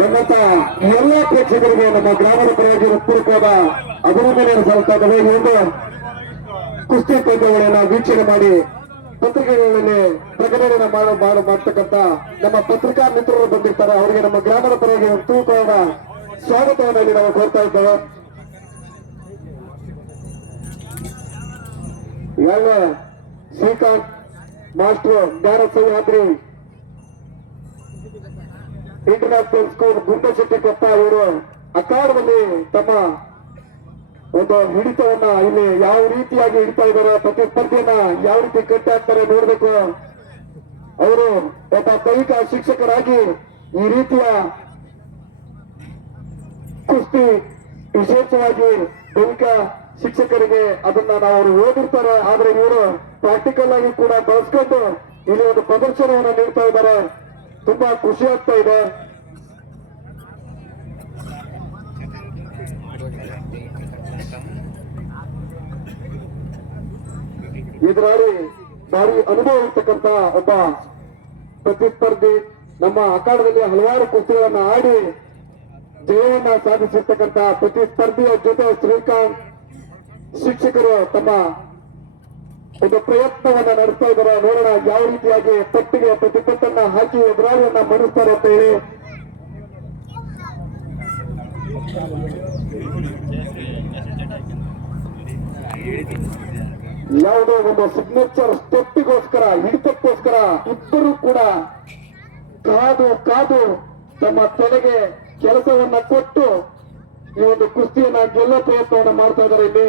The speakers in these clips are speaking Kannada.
ನಮ್ಮಂತ ಎಲ್ಲ ಪ್ರೇಕ್ಷಕರಿಗೆ ನಮ್ಮ ಗ್ರಾಮದ ಪರವಾಗಿ ಹೃತ್ಪೂರ್ವಕವಾದ ಅಭಿನಂದನೆಯನ್ನು ಸಲ್ಲಿಸ್ತಾ ಇದ್ದೇವೆ. ಈ ಒಂದು ಕುಸ್ತಿ ಪಂದ್ಯಗಳನ್ನ ವೀಕ್ಷಣೆ ಮಾಡಿ ಪತ್ರಿಕೆಗಳಲ್ಲಿ ಪ್ರಕಟಣೆ ಮಾಡತಕ್ಕಂತ ನಮ್ಮ ಪತ್ರಿಕಾ ಮಿತ್ರರು ಬಂದಿರ್ತಾರೆ. ಅವರಿಗೆ ನಮ್ಮ ಗ್ರಾಮದ ಪರವಾಗಿ ಹೃತ್ಪೂರ್ವಕವಾದ ಸ್ವಾಗತವನ್ನು ನಾವು ಕೋರ್ತಾ ಇದ್ದೇವೆ. ಈಗಾಗಲೇ ಶ್ರೀಕಾಂತ್ ಮಾಸ್ಟರ್ ಜ್ಞಾನ ಸಹ್ಯಾದ್ರಿ ಇಂಟರ್ನ್ಯಾಷನಲ್ ಸ್ಕೂಲ್ ಗುಂಡಶೆಟ್ಟಿ ಕೊಪ್ಪ ಇವರು ಅಖಾಡದಲ್ಲಿ ತಮ್ಮ ಒಂದು ಹಿಡಿತವನ್ನ ಇಲ್ಲಿ ಯಾವ ರೀತಿಯಾಗಿ ಹಿಡಿತಾ ಇದ್ದಾರೆ, ಪ್ರತಿಸ್ಪರ್ಧೆಯನ್ನ ಯಾವ ರೀತಿ ಕಟ್ಟಿ ಹಾಕ್ತಾರೆ ನೋಡ್ಬೇಕು. ಅವರು ಒಬ್ಬ ದೈಹಿಕ ಶಿಕ್ಷಕರಾಗಿ ಈ ರೀತಿಯ ಕುಸ್ತಿ ವಿಶೇಷವಾಗಿ ದೈಹಿಕ ಶಿಕ್ಷಕರಿಗೆ ಅದನ್ನ ನಾವು ಓದಿರ್ತಾರೆ. ಆದ್ರೆ ಇವರು ಪ್ರಾಕ್ಟಿಕಲ್ ಆಗಿ ಕೂಡ ಬಳಸ್ಕೊಂಡು ಇಲ್ಲಿ ಒಂದು ಪ್ರದರ್ಶನವನ್ನು ನೀಡ್ತಾ ಇದ್ದಾರೆ. ತುಂಬಾ ಖುಷಿ ಆಗ್ತಾ ಇದೆ. ಇದರಲ್ಲಿ ಭಾರಿ ಅನುಭವ ಇರ್ತಕ್ಕಂತ ಒಬ್ಬ ಪ್ರತಿಸ್ಪರ್ಧಿ ನಮ್ಮ ಅಖಾಡದಲ್ಲಿ ಹಲವಾರು ಕುಸ್ತಿಗಳನ್ನ ಆಡಿ ಜಯವನ್ನ ಸಾಧಿಸಿರ್ತಕ್ಕಂತ ಪ್ರತಿಸ್ಪರ್ಧಿಯ ಜೊತೆ ಶ್ರೀಕಾಂತ್ ಶಿಕ್ಷಕರು ತಮ್ಮ ಒಂದು ಪ್ರಯತ್ನವನ್ನ ನಡೆಸ್ತಾ ಇದ್ದಾರೆ. ನೋಡೋಣ ಯಾವ ರೀತಿಯಾಗಿ ಪಟ್ಟಿಗೆ ಪ್ರತಿಪತ್ತನ್ನ ಹಾಕಿ ಎದುರಾಳಿಯನ್ನ ಮಣಿಸ್ತಾರೆ ಅಂತ ಹೇಳಿ. ಯಾವುದೋ ಒಂದು ಸಿಗ್ನೇಚರ್ ಸ್ಟೆಪ್ಪಿಗೋಸ್ಕರ ಹಿಡಿತಕ್ಕೋಸ್ಕರ ಇಬ್ಬರು ಕೂಡ ಕಾದು ಕಾದು ತಮ್ಮ ತಲೆಗೆ ಕೆಲಸವನ್ನ ಕೊಟ್ಟು ಈ ಒಂದು ಕುಸ್ತಿಯನ್ನ ಗೆಲ್ಲೋ ಪ್ರಯತ್ನವನ್ನ ಮಾಡ್ತಾ ಇದ್ದಾರೆ. ಇಲ್ಲಿ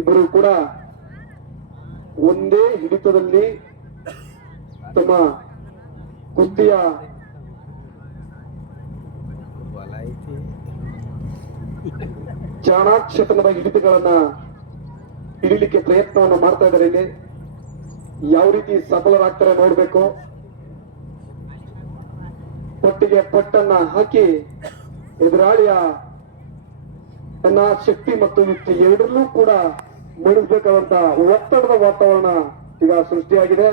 ಇಬ್ಬರು ಕೂಡ ಒಂದೇ ಹಿಡಿತದಲ್ಲಿ ತಮ್ಮ ಕುಸ್ತಿಯ ಚಾಣಾಕ್ಷತನದ ಹಿಡಿತಗಳನ್ನ ಹಿಡಿಲಿಕ್ಕೆ ಪ್ರಯತ್ನವನ್ನು ಮಾಡ್ತಾ ಇದ್ದಾರೆ. ಇಲ್ಲಿ ಯಾವ ರೀತಿ ಸಫಲರಾಗ್ತಾರೆ ನೋಡ್ಬೇಕು. ಪಟ್ಟಿಗೆ ಪಟ್ಟನ್ನ ಹಾಕಿ ಎದುರಾಳಿಯ ತನ್ನ ಶಕ್ತಿ ಮತ್ತು ಯುಕ್ತಿ ಎರಡರಲ್ಲೂ ಕೂಡ ಮಣಿಸಬೇಕಾದಂತ ಒತ್ತಡದ ವಾತಾವರಣ ಈಗ ಸೃಷ್ಟಿಯಾಗಿದೆ.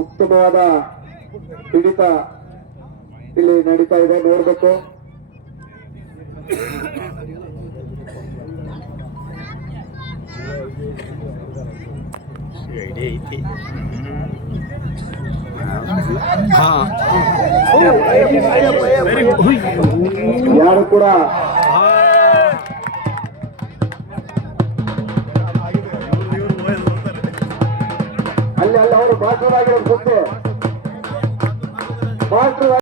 ಉತ್ತಮವಾದ ಹಿಡಿತ ಇಲ್ಲಿ ನಡೀತಾ ಇದೆ ನೋಡ್ಬೇಕು. ಯಾರು ಕೂಡ ಅಲ್ಲಿ ಅವರು ಮಾಸ್ಟರ್ ಆಗಿರೋದು ಗೊತ್ತೇ ಮಾಸ್ಟರ್